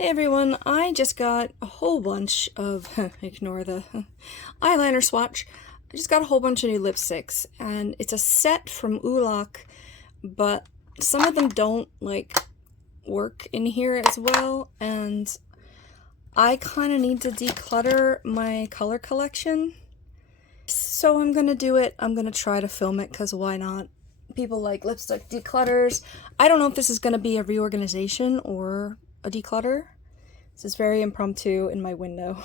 Hey everyone, I just got a whole bunch of, ignore the eyeliner swatch, I just got a whole bunch of new lipsticks, and it's a set from Ulak, but some of them don't, work in here as well, and I kind of need to declutter my color collection. So I'm gonna do it. I'm gonna try to film it, because why not? People like lipstick declutters. I don't know if this is gonna be a reorganization or a declutter. This is very impromptu in my window.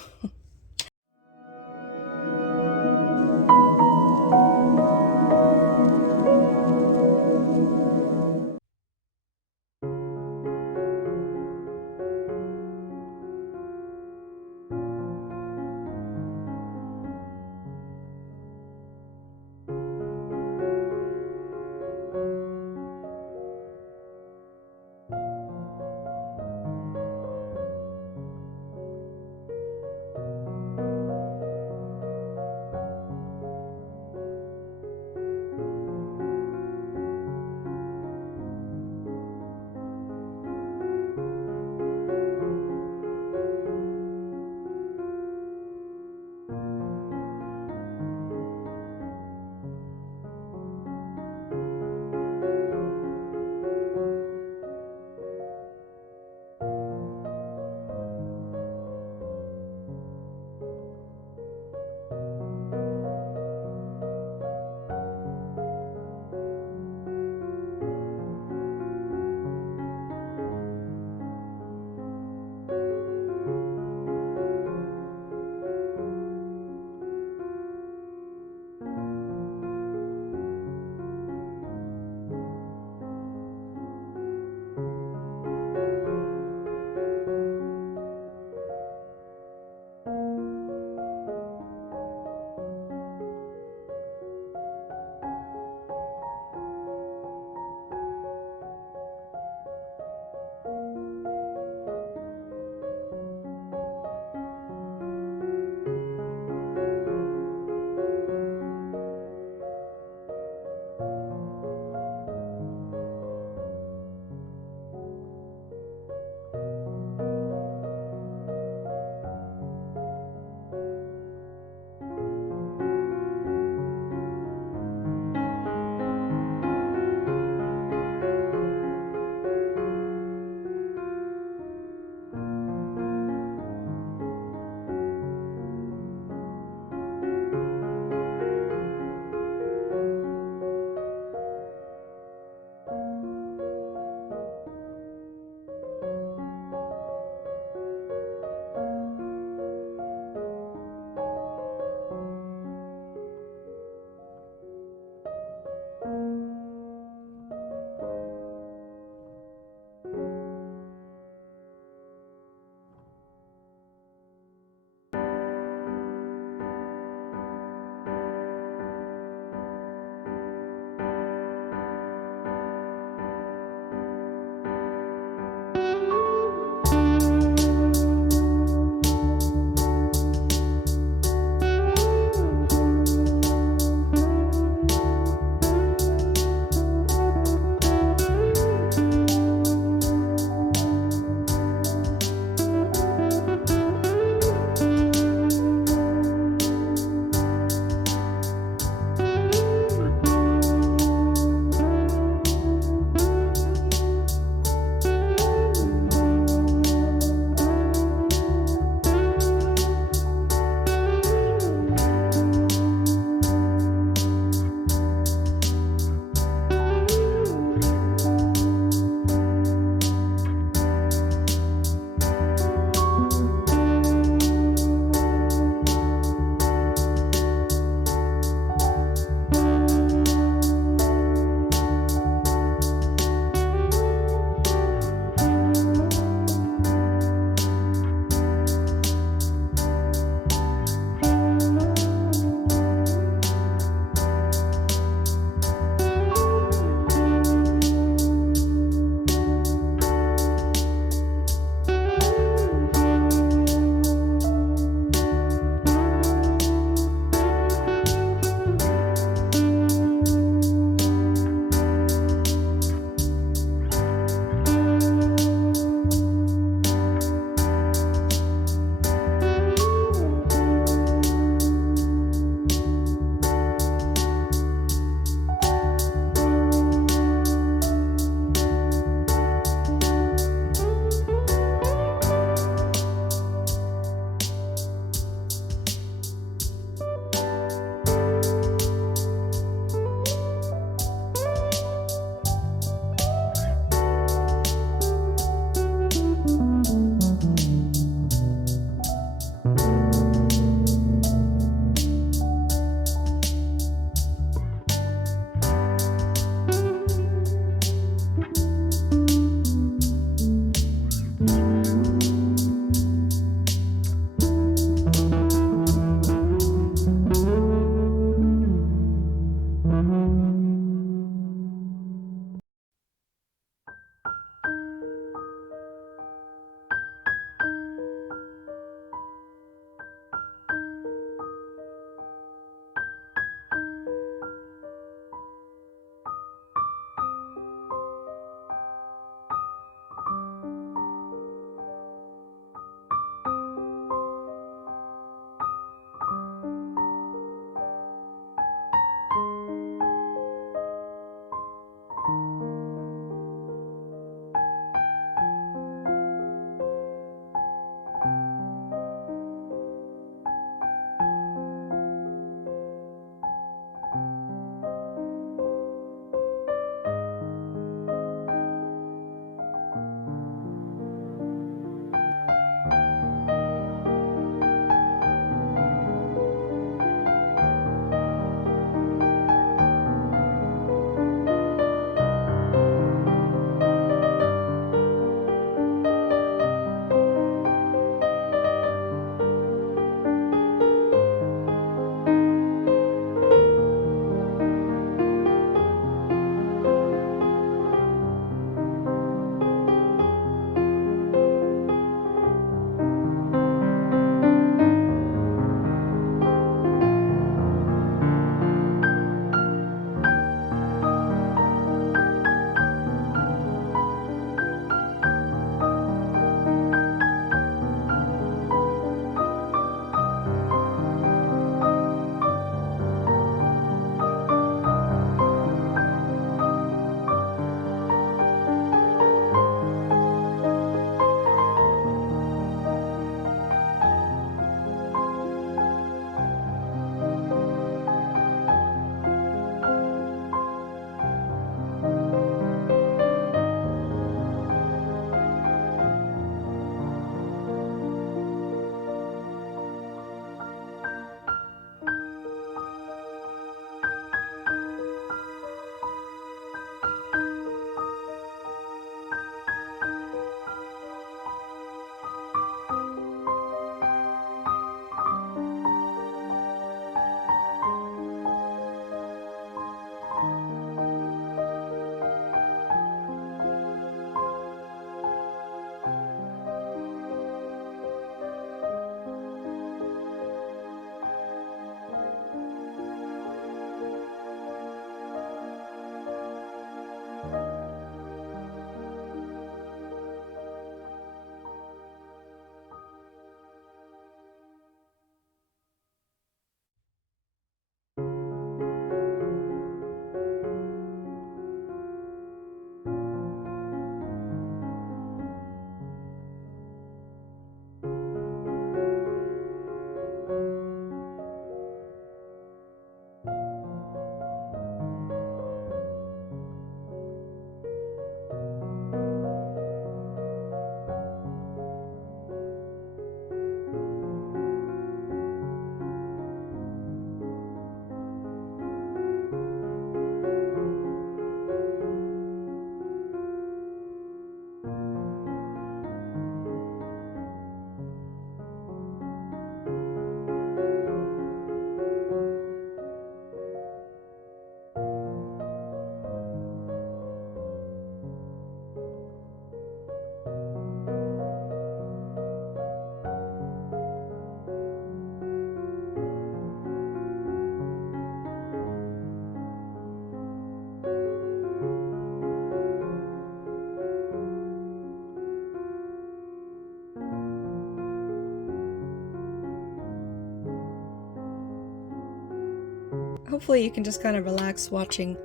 hopefully you can just kind of relax watching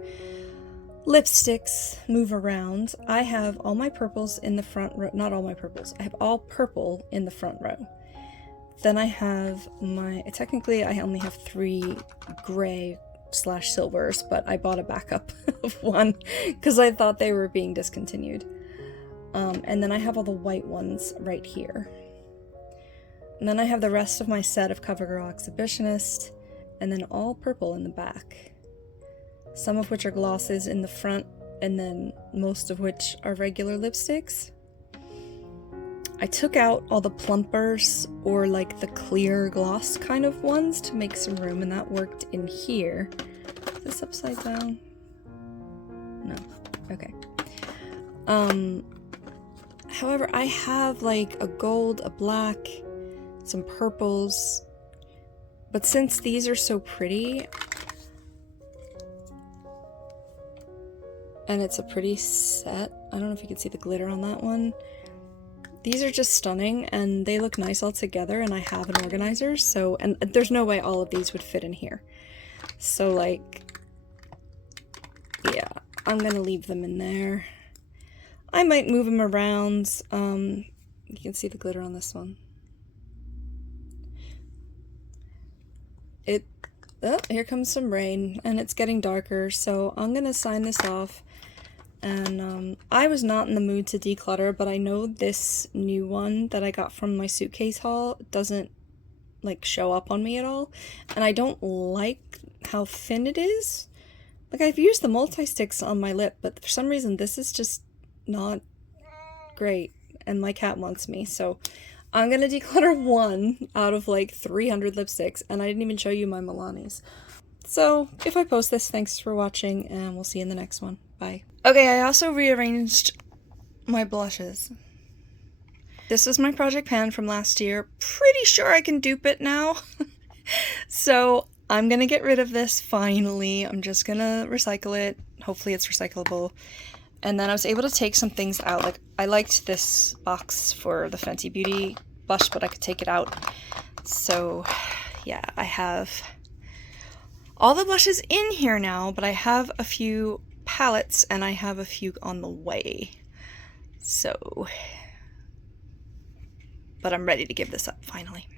lipsticks move around. I have all my purples in the front row. Not all my purples. I have all purple in the front row. Then I have technically I only have 3 gray / silvers, but I bought a backup of 1 because I thought they were being discontinued. And then I have all the white ones right here. And then I have the rest of my set of CoverGirl Exhibitionist, and then all purple in the back. Some of which are glosses in the front, and then most of which are regular lipsticks. I took out all the plumpers, or like the clear gloss kind of ones, to make some room, and that worked in here. Is this upside down? No. Okay. However, I have like a gold, a black, some purples, but since these are so pretty, and it's a pretty set, I don't know if you can see the glitter on that one, these are just stunning, and they look nice all together, and I have an organizer, so, and there's no way all of these would fit in here. So, like, yeah, I'm gonna leave them in there. I might move them around. You can see the glitter on this one. Oh, here comes some rain, and it's getting darker, so I'm gonna sign this off. And I was not in the mood to declutter, but I know this new one that I got from my suitcase haul doesn't like show up on me at all, and I don't like how thin it is. Like, I've used the multi-sticks on my lip, but for some reason this is just not great, and my cat wants me, so I'm gonna declutter 1 out of like 300 lipsticks, and I didn't even show you my Milani's. So if I post this, thanks for watching, and we'll see you in the next one. Bye. Okay, I also rearranged my blushes. This is my project pan from last year. Pretty sure I can dupe it now. So I'm gonna get rid of this finally. I'm just gonna recycle it. Hopefully it's recyclable. And then I was able to take some things out. Like, I liked this box for the Fenty Beauty blush, but I could take it out. So yeah, I have all the blushes in here now, but I have a few palettes, and I have a few on the way. So, but I'm ready to give this up finally.